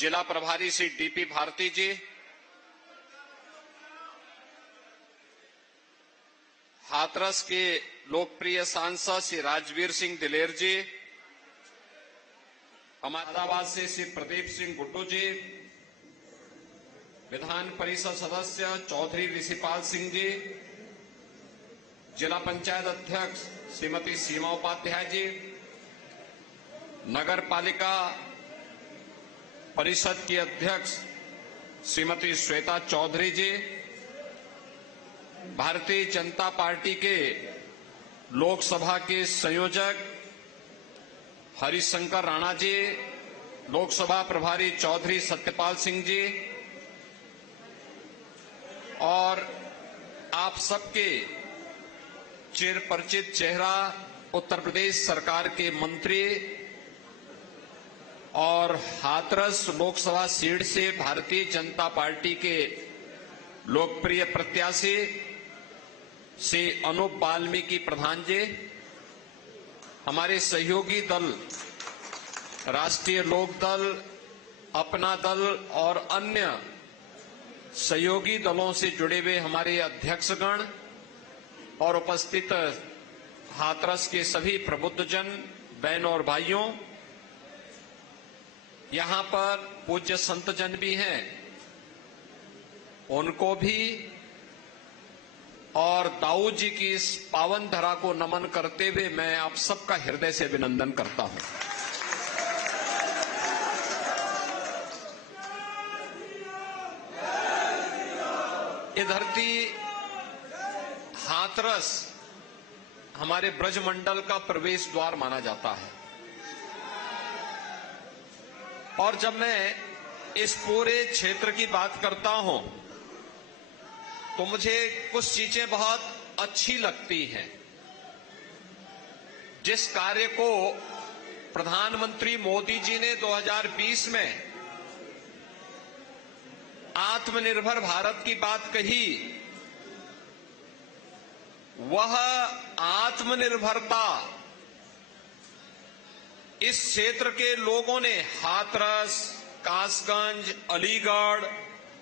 जिला प्रभारी श्री डीपी भारती जी, हाथरस के लोकप्रिय सांसद श्री राजवीर सिंह दिलेर जी, अहमदाबाद से श्री प्रदीप सिंह गुड्डू जी, विधान परिषद सदस्य चौधरी ऋषिपाल सिंह जी, जिला पंचायत अध्यक्ष श्रीमती सीमा उपाध्याय जी, नगर पालिका परिषद की अध्यक्ष श्रीमती श्वेता चौधरी जी, भारतीय जनता पार्टी के लोकसभा के संयोजक हरिशंकर राणा जी, लोकसभा प्रभारी चौधरी सत्यपाल सिंह जी और आप सबके चिरपरिचित चेहरा उत्तर प्रदेश सरकार के मंत्री और हाथरस लोकसभा सीट से भारतीय जनता पार्टी के लोकप्रिय प्रत्याशी श्री अनूप वाल्मीकि प्रधान जी, हमारे सहयोगी दल राष्ट्रीय लोक दल, अपना दल और अन्य सहयोगी दलों से जुड़े हुए हमारे अध्यक्षगण और उपस्थित हाथरस के सभी प्रबुद्धजन, बहनों और भाइयों, यहां पर पूज्य संतजन भी हैं, उनको भी और दाऊद जी की इस पावन धरा को नमन करते हुए मैं आप सबका हृदय से अभिनंदन करता हूं। ये धरती हाथरस हमारे ब्रजमंडल का प्रवेश द्वार माना जाता है और जब मैं इस पूरे क्षेत्र की बात करता हूं तो मुझे कुछ चीजें बहुत अच्छी लगती हैं। जिस कार्य को प्रधानमंत्री मोदी जी ने 2020 में आत्मनिर्भर भारत की बात कही, वह आत्मनिर्भरता इस क्षेत्र के लोगों ने हाथरस, कासगंज, अलीगढ़,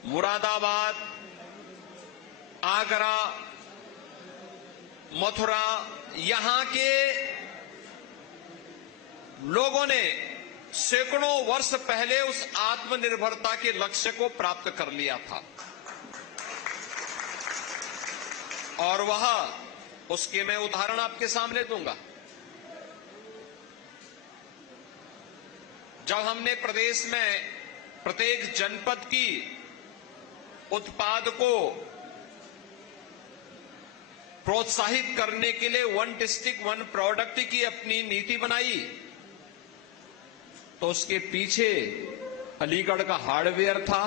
मुरादाबाद, आगरा, मथुरा, यहां के लोगों ने सैकड़ों वर्ष पहले उस आत्मनिर्भरता के लक्ष्य को प्राप्त कर लिया था और वह उसके मैं उदाहरण आपके सामने दूंगा। जब हमने प्रदेश में प्रत्येक जनपद की उत्पाद को प्रोत्साहित करने के लिए वन डिस्ट्रिक्ट वन प्रोडक्ट की अपनी नीति बनाई, तो उसके पीछे अलीगढ़ का हार्डवेयर था,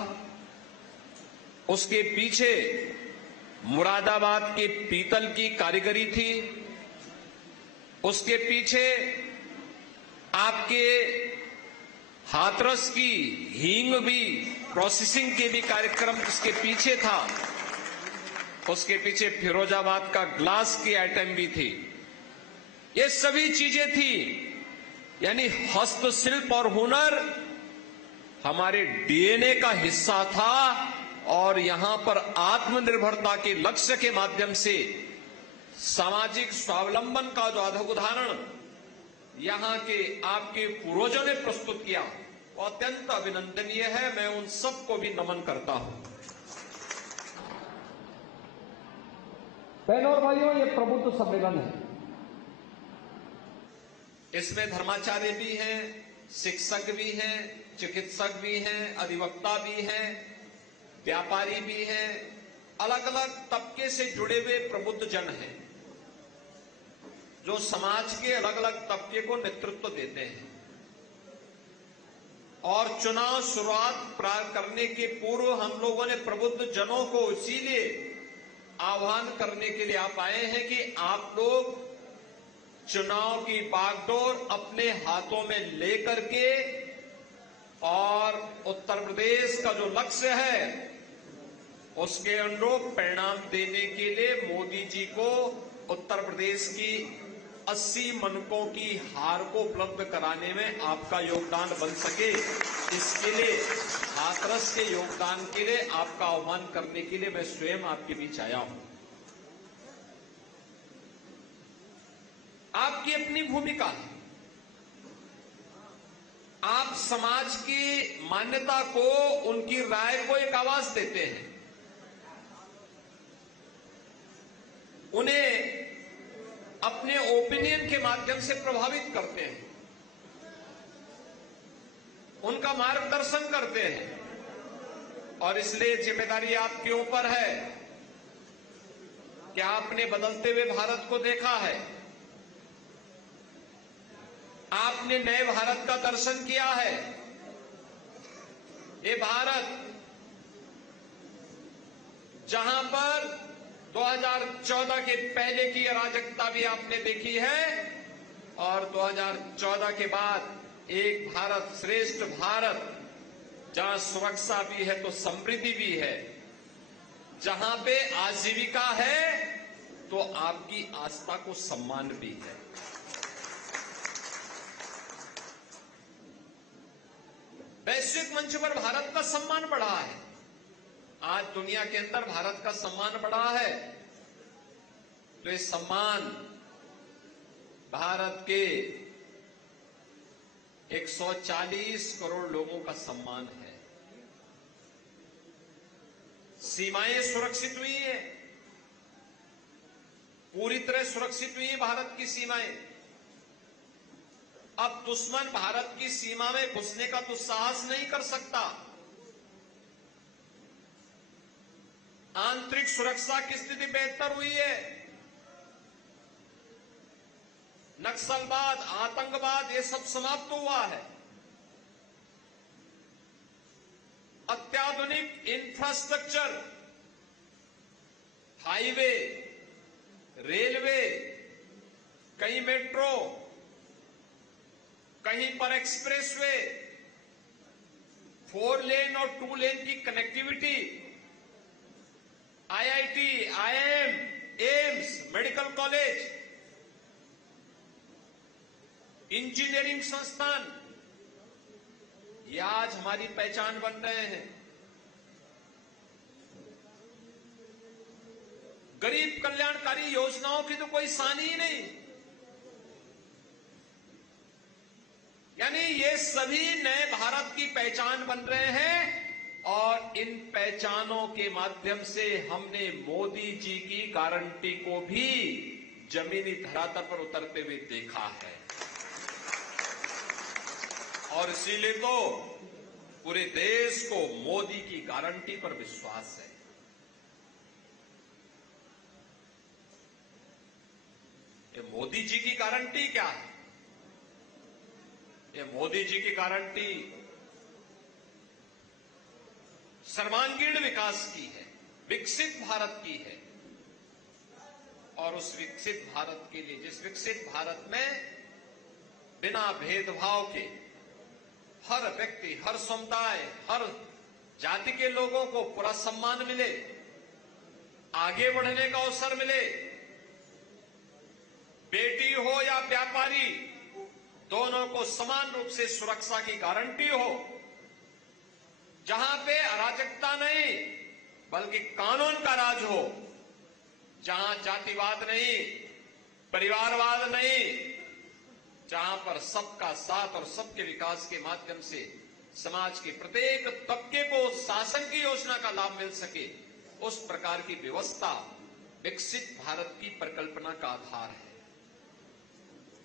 उसके पीछे मुरादाबाद के पीतल की कारीगरी थी, उसके पीछे आपके हाथरस की हींग भी प्रोसेसिंग के भी कार्यक्रम उसके पीछे था, उसके पीछे फिरोजाबाद का ग्लास की आइटम भी थी। ये सभी चीजें थी, यानी हस्तशिल्प और हुनर हमारे डीएनए का हिस्सा था और यहां पर आत्मनिर्भरता के लक्ष्य के माध्यम से सामाजिक स्वावलंबन का जो उदाहरण यहां के आपके पूर्वजों ने प्रस्तुत किया, वो अत्यंत अभिनंदनीय है। मैं उन सबको भी नमन करता हूं। बहनों और भाइयों, ये प्रबुद्ध सम्मेलन है। इसमें धर्माचार्य भी हैं, शिक्षक भी हैं, चिकित्सक भी हैं, अधिवक्ता भी हैं, व्यापारी भी हैं, अलग अलग तबके से जुड़े हुए प्रबुद्ध जन हैं जो समाज के अलग अलग तबके को नेतृत्व देते हैं। और चुनाव शुरुआत करने के पूर्व हम लोगों ने प्रबुद्ध जनों को इसीलिए आह्वान करने के लिए आप आए हैं कि आप लोग चुनाव की बागडोर अपने हाथों में लेकर के और उत्तर प्रदेश का जो लक्ष्य है उसके अनुरूप परिणाम देने के लिए मोदी जी को उत्तर प्रदेश की 80 मनकों की हार को उपलब्ध कराने में आपका योगदान बन सके, इसके लिए हाथरस के योगदान के लिए आपका आह्वान करने के लिए मैं स्वयं आपके बीच आया हूं। आपकी अपनी भूमिका है। आप समाज की मान्यता को, उनकी राय को एक आवाज देते हैं, उन्हें अपने ओपिनियन के माध्यम से प्रभावित करते हैं, उनका मार्गदर्शन करते हैं। और इसलिए जिम्मेदारी आपके ऊपर है कि आपने बदलते हुए भारत को देखा है, आपने नए भारत का दर्शन किया है। ये भारत जहां पर 2014 के पहले की अराजकता भी आपने देखी है और 2014 के बाद एक भारत श्रेष्ठ भारत, जहां सुरक्षा भी है तो समृद्धि भी है, जहां पे आजीविका है तो आपकी आस्था को सम्मान भी है। वैश्विक मंच पर भारत का सम्मान बढ़ा है। आज दुनिया के अंदर भारत का सम्मान बढ़ा है, तो ये सम्मान भारत के 140 करोड़ लोगों का सम्मान है। सीमाएं सुरक्षित हुई है, पूरी तरह सुरक्षित हुई है भारत की सीमाएं। अब दुश्मन भारत की सीमा में घुसने का दुस्साहस नहीं कर सकता। आंतरिक सुरक्षा की स्थिति बेहतर हुई है। नक्सलवाद, आतंकवाद, ये सब समाप्त हुआ है। अत्याधुनिक इंफ्रास्ट्रक्चर, हाईवे, रेलवे, कहीं मेट्रो, कहीं पर एक्सप्रेसवे, 4 लेन और 2 लेन की connectivity, IIT, IIM, AIIMS, medical college, engineering संस्थान, ये आज हमारी पहचान बन रहे हैं। गरीब कल्याणकारी योजनाओं की तो कोई सानी ही नहीं। यानी ये सभी नए भारत की पहचान बन रहे हैं और इन पहचानों के माध्यम से हमने मोदी जी की गारंटी को भी जमीनी धरातल पर उतरते हुए देखा है। और इसीलिए तो पूरे देश को मोदी की गारंटी पर विश्वास है। ये मोदी जी की गारंटी क्या है? ये मोदी जी की गारंटी सर्वांगीण विकास की है, विकसित भारत की है। और उस विकसित भारत के लिए, जिस विकसित भारत में बिना भेदभाव के हर व्यक्ति, हर समुदाय, हर जाति के लोगों को पूरा सम्मान मिले, आगे बढ़ने का अवसर मिले, बेटी हो या व्यापारी, दोनों को समान रूप से सुरक्षा की गारंटी हो, जहां पे अराजकता नहीं बल्कि कानून का राज हो, जहां जातिवाद नहीं, परिवारवाद नहीं, जहां पर सबका साथ और सबके विकास के माध्यम से समाज के प्रत्येक तबके को शासन की योजना का लाभ मिल सके, उस प्रकार की व्यवस्था विकसित भारत की परिकल्पना का आधार है।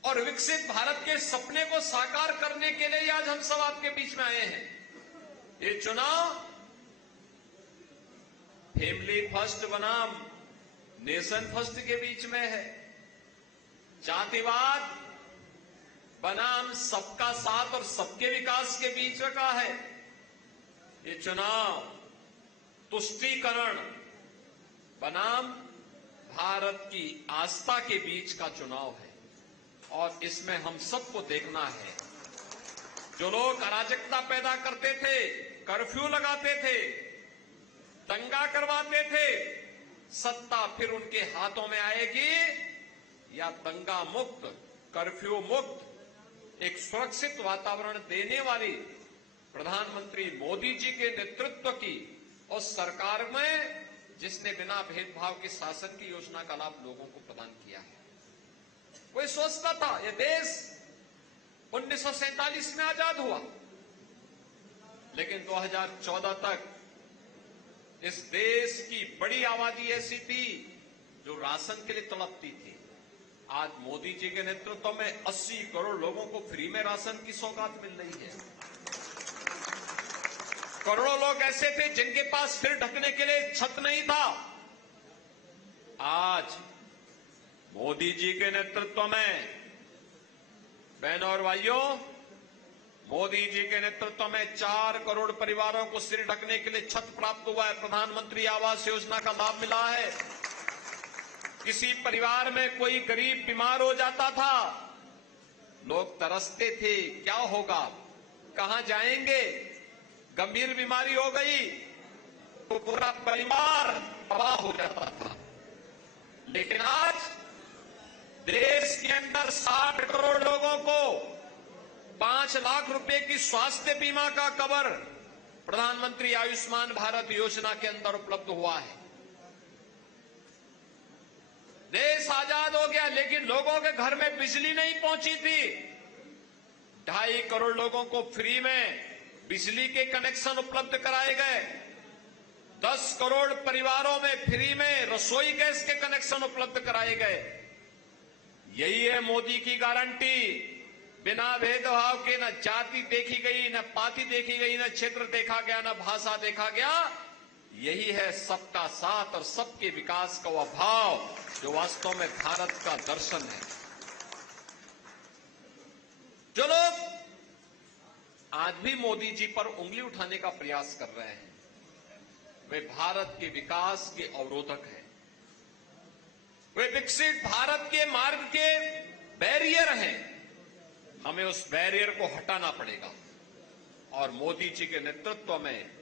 और विकसित भारत के सपने को साकार करने के लिए आज हम सब आपके बीच में आए हैं। ये चुनाव फैमिली फर्स्ट बनाम नेशन फर्स्ट के बीच में है, जातिवाद बनाम सबका साथ और सबके विकास के बीच का है। ये चुनाव तुष्टीकरण बनाम भारत की आस्था के बीच का चुनाव है। और इसमें हम सबको देखना है, जो लोग अराजकता पैदा करते थे, कर्फ्यू लगाते थे, दंगा करवाते थे, सत्ता फिर उनके हाथों में आएगी, या दंगा मुक्त, कर्फ्यू मुक्त एक सुरक्षित वातावरण देने वाली प्रधानमंत्री मोदी जी के नेतृत्व की उस सरकार में जिसने बिना भेदभाव के शासन की योजना का लाभ लोगों को प्रदान किया है। कोई सोचता था यह देश 1947 में आजाद हुआ, लेकिन 2014 तक इस देश की बड़ी आबादी ऐसी थी जो राशन के लिए तड़पती थी। आज मोदी जी के नेतृत्व में 80 करोड़ लोगों को फ्री में राशन की सौगात मिल रही है। करोड़ों लोग ऐसे थे जिनके पास सिर ढकने के लिए छत नहीं था। आज मोदी जी के नेतृत्व में, बहनों और भाइयों, मोदी जी के नेतृत्व में 4 करोड़ परिवारों को सिर ढकने के लिए छत प्राप्त हुआ है। प्रधानमंत्री आवास योजना का लाभ मिला है। किसी परिवार में कोई गरीब बीमार हो जाता था, लोग तरसते थे, क्या होगा, कहां जाएंगे, गंभीर बीमारी हो गई तो पूरा परिवार तबाह हो जाता था। लेकिन आज देश के अंदर 60 करोड़ लोगों को 5 लाख रुपए की स्वास्थ्य बीमा का कवर प्रधानमंत्री आयुष्मान भारत योजना के अंदर उपलब्ध हुआ है। देश आजाद हो गया, लेकिन लोगों के घर में बिजली नहीं पहुंची थी। 2.5 करोड़ लोगों को फ्री में बिजली के कनेक्शन उपलब्ध कराए गए। 10 करोड़ परिवारों में फ्री में रसोई गैस के कनेक्शन उपलब्ध कराए गए। यही है मोदी की गारंटी। बिना भेदभाव के न जाति देखी गई, न पाति देखी गई, न क्षेत्र देखा गया, न भाषा देखा गया। यही है सबका साथ और सबके विकास का वह भाव जो वास्तव में भारत का दर्शन है। जो लोग आज भी मोदी जी पर उंगली उठाने का प्रयास कर रहे हैं, वे भारत के विकास के अवरोधक हैं। वे विकसित भारत के मार्ग के बैरियर हैं। हमें उस बैरियर को हटाना पड़ेगा और मोदी जी के नेतृत्व में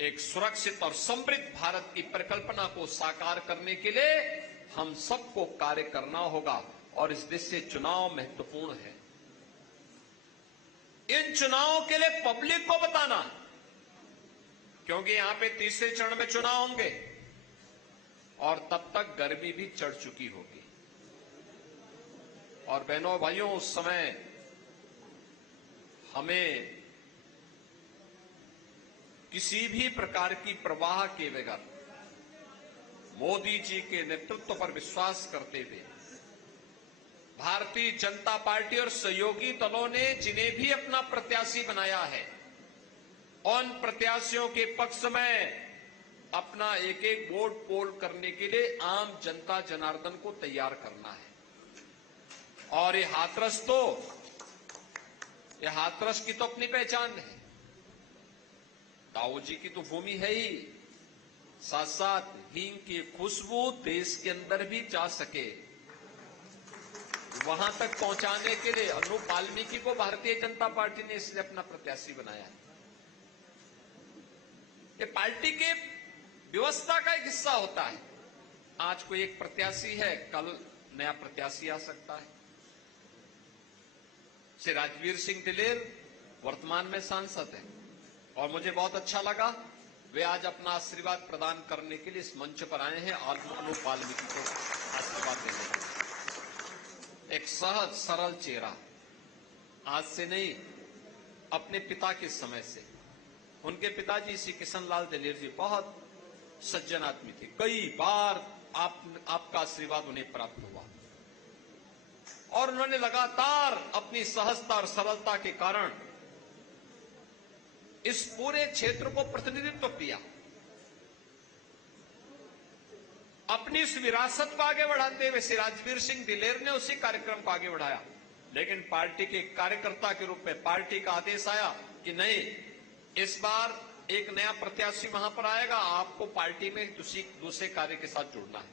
एक सुरक्षित और समृद्ध भारत की परिकल्पना को साकार करने के लिए हम सबको कार्य करना होगा। और इस दृष्टि से चुनाव महत्वपूर्ण है। इन चुनावों के लिए पब्लिक को बताना, क्योंकि यहां पे तीसरे चरण में चुनाव होंगे और तब तक गर्मी भी चढ़ चुकी होगी। और बहनों भाइयों, उस समय हमें किसी भी प्रकार की प्रवाह के बगैर मोदी जी के नेतृत्व पर विश्वास करते हुए भारतीय जनता पार्टी और सहयोगी दलों ने जिन्हें भी अपना प्रत्याशी बनाया है, उन प्रत्याशियों के पक्ष में अपना एक एक वोट पोल करने के लिए आम जनता जनार्दन को तैयार करना है। और ये हाथरस की तो अपनी पहचान है। दाऊ जी की तो भूमि है ही, साथ साथ हींग की खुशबू देश के अंदर भी जा सके, वहां तक पहुंचाने के लिए अनूप वाल्मीकि को भारतीय जनता पार्टी ने इसलिए अपना प्रत्याशी बनाया है। ये पार्टी के व्यवस्था का एक हिस्सा होता है। आज कोई एक प्रत्याशी है, कल नया प्रत्याशी आ सकता है। श्री राजवीर सिंह दिलेर वर्तमान में सांसद हैं और मुझे बहुत अच्छा लगा वे आज अपना आशीर्वाद प्रदान करने के लिए इस मंच पर आए हैं और अनूप वाल्मीकि को आशीर्वाद देने के लिए। एक सहज सरल चेहरा, आज से नहीं अपने पिता के समय से। उनके पिताजी श्री किशन लाल दिलेर जी बहुत सज्जन आदमी थे। कई बार आपका आशीर्वाद उन्हें प्राप्त हुआ और उन्होंने लगातार अपनी सहजता और सरलता के कारण इस पूरे क्षेत्र को प्रतिनिधित्व किया। अपनी इस विरासत को आगे बढ़ाते हुए श्री राजवीर सिंह दिलेर ने उसी कार्यक्रम को आगे बढ़ाया। लेकिन पार्टी के कार्यकर्ता के रूप में पार्टी का आदेश आया कि नहीं, इस बार एक नया प्रत्याशी वहां पर आएगा, आपको पार्टी में दूसरे कार्य के साथ जुड़ना है।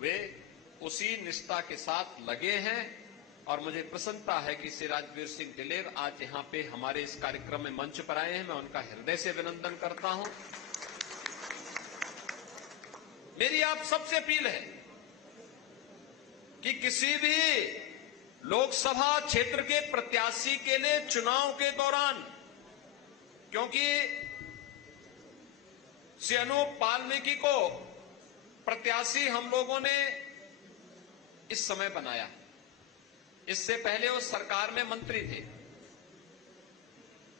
वे उसी निष्ठा के साथ लगे हैं और मुझे प्रसन्नता है कि श्री राजवीर सिंह दिलेर आज यहां पे हमारे इस कार्यक्रम में मंच पर आए हैं। मैं उनका हृदय से अभिनंदन करता हूं। मेरी आप सबसे अपील है कि किसी भी लोकसभा क्षेत्र के प्रत्याशी के लिए चुनाव के दौरान, क्योंकि श्री अनूप वाल्मीकि को प्रत्याशी हम लोगों ने इस समय बनाया, इससे पहले वो सरकार में मंत्री थे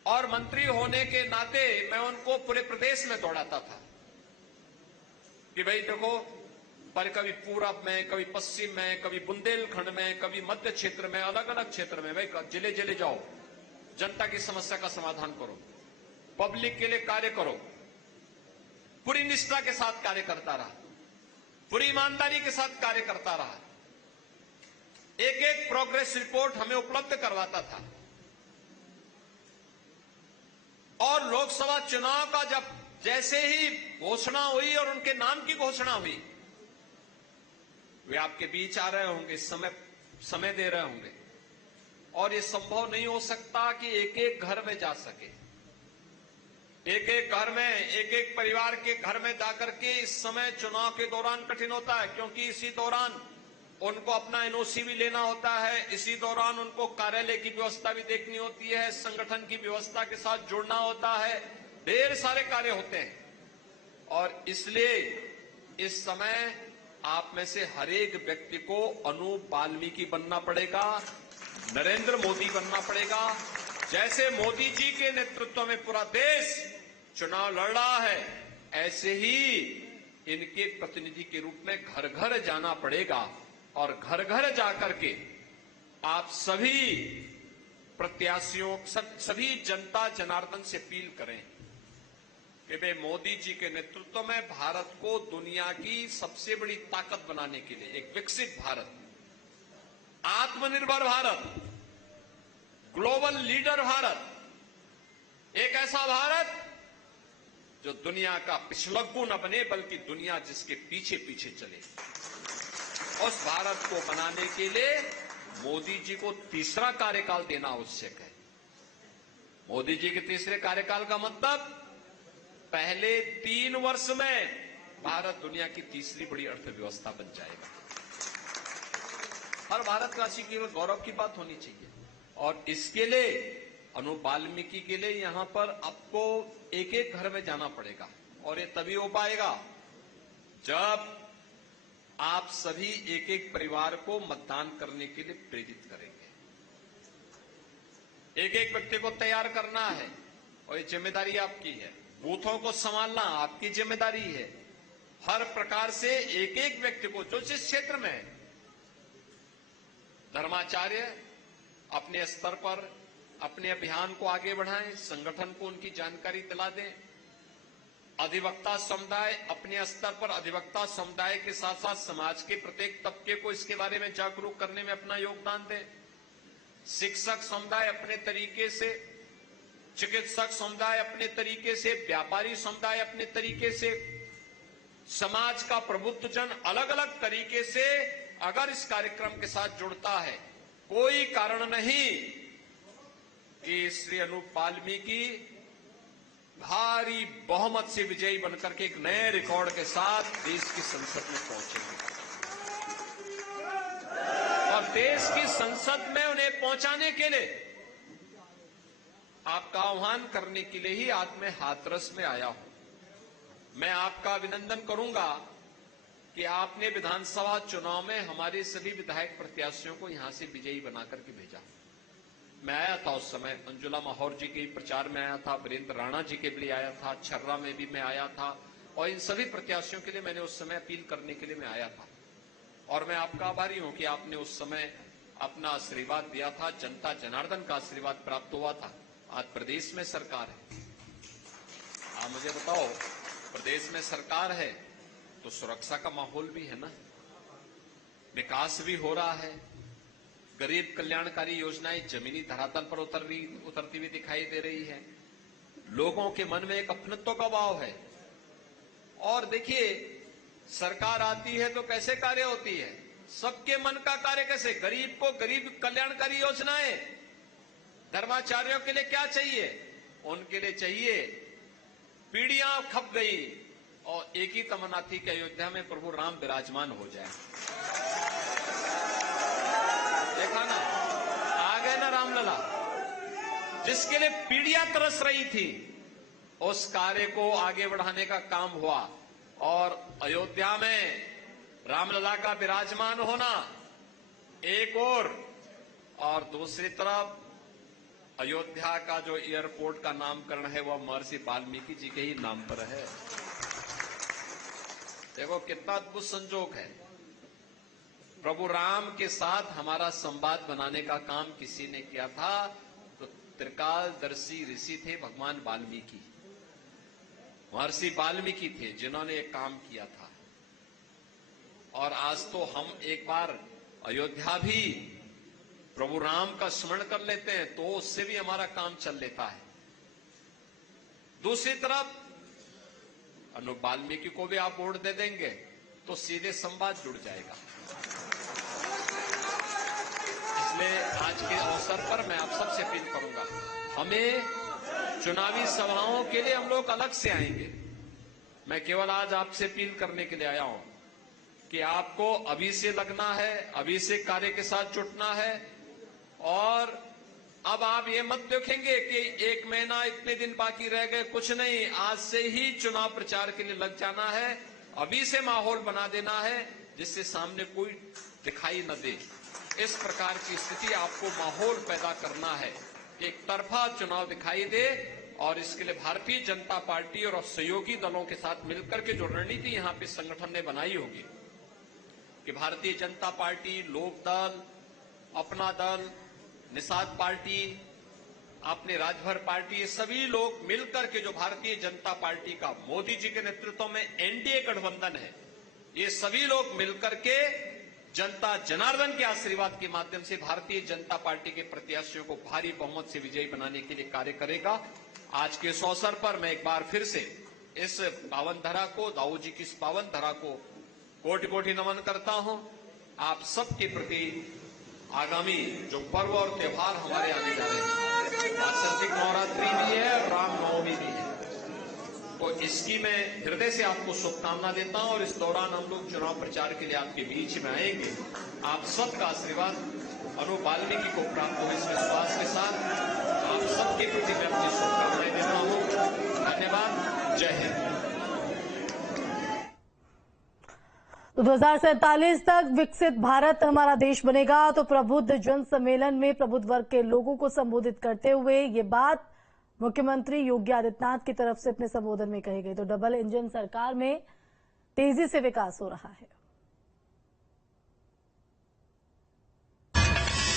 और मंत्री होने के नाते मैं उनको पूरे प्रदेश में दौड़ाता था कि भाई देखो, पर कभी पूरब में, कभी पश्चिम में, कभी बुंदेलखंड में, कभी मध्य क्षेत्र में, अलग अलग क्षेत्र में, भाई जिले जिले जाओ, जनता की समस्या का समाधान करो, पब्लिक के लिए कार्य करो। पूरी निष्ठा के साथ कार्य करता रहा, पूरी ईमानदारी के साथ कार्य करता रहा, एक एक प्रोग्रेस रिपोर्ट हमें उपलब्ध करवाता था। और लोकसभा चुनाव का जब जैसे ही घोषणा हुई और उनके नाम की घोषणा हुई, वे आपके बीच आ रहे होंगे, समय दे रहे होंगे, और ये संभव नहीं हो सकता कि एक एक घर में जा सके, एक एक घर में, एक एक परिवार के घर में जाकर के इस समय चुनाव के दौरान कठिन होता है, क्योंकि इसी दौरान उनको अपना एनओसी भी लेना होता है, इसी दौरान उनको कार्यालय की व्यवस्था भी देखनी होती है, संगठन की व्यवस्था के साथ जुड़ना होता है, ढेर सारे कार्य होते हैं। और इसलिए इस समय आप में से हर एक व्यक्ति को अनूप वाल्मीकि बनना पड़ेगा, नरेंद्र मोदी बनना पड़ेगा। जैसे मोदी जी के नेतृत्व में पूरा देश चुनाव लड़ रहा है, ऐसे ही इनके प्रतिनिधि के रूप में घर घर जाना पड़ेगा और घर घर जाकर के आप सभी प्रत्याशियों, सभी जनता जनार्दन से अपील करें कि वे मोदी जी के नेतृत्व में भारत को दुनिया की सबसे बड़ी ताकत बनाने के लिए एक विकसित भारत, आत्मनिर्भर भारत, ग्लोबल लीडर भारत, एक ऐसा भारत जो दुनिया का पिछलग्गू न बने बल्कि दुनिया जिसके पीछे पीछे चले, उस भारत को बनाने के लिए मोदी जी को तीसरा कार्यकाल देना आवश्यक है। मोदी जी के तीसरे कार्यकाल का मतलब पहले 3 वर्ष में भारत दुनिया की तीसरी बड़ी अर्थव्यवस्था बन जाएगा और भारतवासी की गौरव की बात होनी चाहिए। और इसके लिए अनूप वाल्मीकि के लिए यहां पर आपको एक एक घर में जाना पड़ेगा और ये तभी हो पाएगा जब आप सभी एक एक परिवार को मतदान करने के लिए प्रेरित करेंगे। एक एक व्यक्ति को तैयार करना है और ये जिम्मेदारी आपकी है। बूथों को संभालना आपकी जिम्मेदारी है। हर प्रकार से एक एक व्यक्ति को जो जिस क्षेत्र में है, धर्माचार्य अपने स्तर पर अपने अभियान को आगे बढ़ाएं, संगठन को उनकी जानकारी दिला दें। अधिवक्ता समुदाय अपने स्तर पर अधिवक्ता समुदाय के साथ साथ समाज के प्रत्येक तबके को इसके बारे में जागरूक करने में अपना योगदान दें। शिक्षक समुदाय अपने तरीके से, चिकित्सक समुदाय अपने तरीके से, व्यापारी समुदाय अपने तरीके से, समाज का प्रबुद्ध जन अलग अलग तरीके से अगर इस कार्यक्रम के साथ जुड़ता है, कोई कारण नहीं कि श्री अनूप वाल्मीकि भारी बहुमत से विजयी बनकर के एक नए रिकॉर्ड के साथ देश की संसद में पहुंचेंगे और देश की संसद में उन्हें पहुंचाने के लिए आपका आह्वान करने के लिए ही आज मैं हाथरस में आया हूं। मैं आपका अभिनंदन करूंगा कि आपने विधानसभा चुनाव में हमारे सभी विधायक प्रत्याशियों को यहां से विजयी बनाकर के भेजा। मैं आया था उस समय, अंजुला माहौर जी के प्रचार में आया था, वीरेंद्र राणा जी के लिए आया था, छर्रा में भी मैं आया था और इन सभी प्रत्याशियों के लिए मैंने उस समय अपील करने के लिए मैं आया था। और मैं आपका आभारी हूं कि आपने उस समय अपना आशीर्वाद दिया था, जनता जनार्दन का आशीर्वाद प्राप्त हुआ था। आज प्रदेश में सरकार है, आप मुझे बताओ, प्रदेश में सरकार है तो सुरक्षा का माहौल भी है ना, विकास भी हो रहा है, गरीब कल्याणकारी योजनाएं जमीनी धरातल पर उतरती हुई दिखाई दे रही है, लोगों के मन में एक अपनत्व का भाव है। और देखिए, सरकार आती है तो कैसे कार्य होती है, सबके मन का कार्य कैसे, गरीब को गरीब कल्याणकारी योजनाएं, धर्माचार्यों के लिए क्या चाहिए, उनके लिए चाहिए, पीढ़ियां खप गई और एक ही तमन्ना थी कि अयोध्या में प्रभु राम विराजमान हो जाए। रामलला, जिसके लिए पीढ़ियां तरस रही थी, उस कार्य को आगे बढ़ाने का काम हुआ। और अयोध्या में रामलला का विराजमान होना एक और दूसरी तरफ अयोध्या का जो एयरपोर्ट का नामकरण है वह महर्षि वाल्मीकि जी के ही नाम पर है। देखो कितना अद्भुत संजोग है। प्रभु राम के साथ हमारा संवाद बनाने का काम किसी ने किया था तो त्रिकालदर्शी ऋषि थे भगवान वाल्मीकि। महर्षि वाल्मीकि थे जिन्होंने एक काम किया था। और आज तो हम एक बार अयोध्या भी प्रभु राम का स्मरण कर लेते हैं तो उससे भी हमारा काम चल लेता है। दूसरी तरफ अनु वाल्मीकि को भी आप वोट दे देंगे तो सीधे संवाद जुड़ जाएगा। इसलिए आज के अवसर पर मैं आप सबसे अपील करूंगा, हमें चुनावी सभाओं के लिए हम लोग अलग से आएंगे। मैं केवल आज आपसे अपील करने के लिए आया हूं कि आपको अभी से लगना है, अभी से कार्य के साथ जुटना है। और अब आप ये मत देखेंगे कि एक महीना इतने दिन बाकी रह गए, कुछ नहीं, आज से ही चुनाव प्रचार के लिए लग जाना है। अभी से माहौल बना देना है जिससे सामने कोई दिखाई न दे। इस प्रकार की स्थिति आपको माहौल पैदा करना है, एक तरफा चुनाव दिखाई दे। और इसके लिए भारतीय जनता पार्टी और सहयोगी दलों के साथ मिलकर के जो रणनीति यहां पे संगठन ने बनाई होगी कि भारतीय जनता पार्टी, लोक दल, अपना दल, निषाद पार्टी, अपने राजभर पार्टी, ये सभी लोग मिलकर के जो भारतीय जनता पार्टी का मोदी जी के नेतृत्व में एनडीए गठबंधन है, ये सभी लोग मिलकर के जनता जनार्दन के आशीर्वाद के माध्यम से भारतीय जनता पार्टी के प्रत्याशियों को भारी बहुमत से विजयी बनाने के लिए कार्य करेगा। आज के इस अवसर पर मैं एक बार फिर से इस पावन धरा को, दाऊ जी की इस पावन धरा को कोटि कोटि नमन करता हूं। आप सबके प्रति आगामी जो पर्व और त्योहार हमारे आने जा रहे हैं, वासंतिक नवरात्रि भी है और रामनवमी भी है, तो इसकी मैं हृदय से आपको शुभकामना देता हूं। और इस दौरान हम लोग चुनाव प्रचार के लिए आपके बीच में आएंगे। आप सबका आशीर्वाद अनु वाल्मीकि को प्राप्त हो, इस विश्वास के साथ आप सबके प्रति मैं अपनी शुभकामनाएं देता हूं। धन्यवाद। जय हिंद। 2047 तक विकसित भारत हमारा देश बनेगा। तो प्रबुद्ध जन सम्मेलन में प्रबुद्ध वर्ग के लोगों को संबोधित करते हुए ये बात मुख्यमंत्री योगी आदित्यनाथ की तरफ से अपने संबोधन में कही गई। तो डबल इंजन सरकार में तेजी से विकास हो रहा है।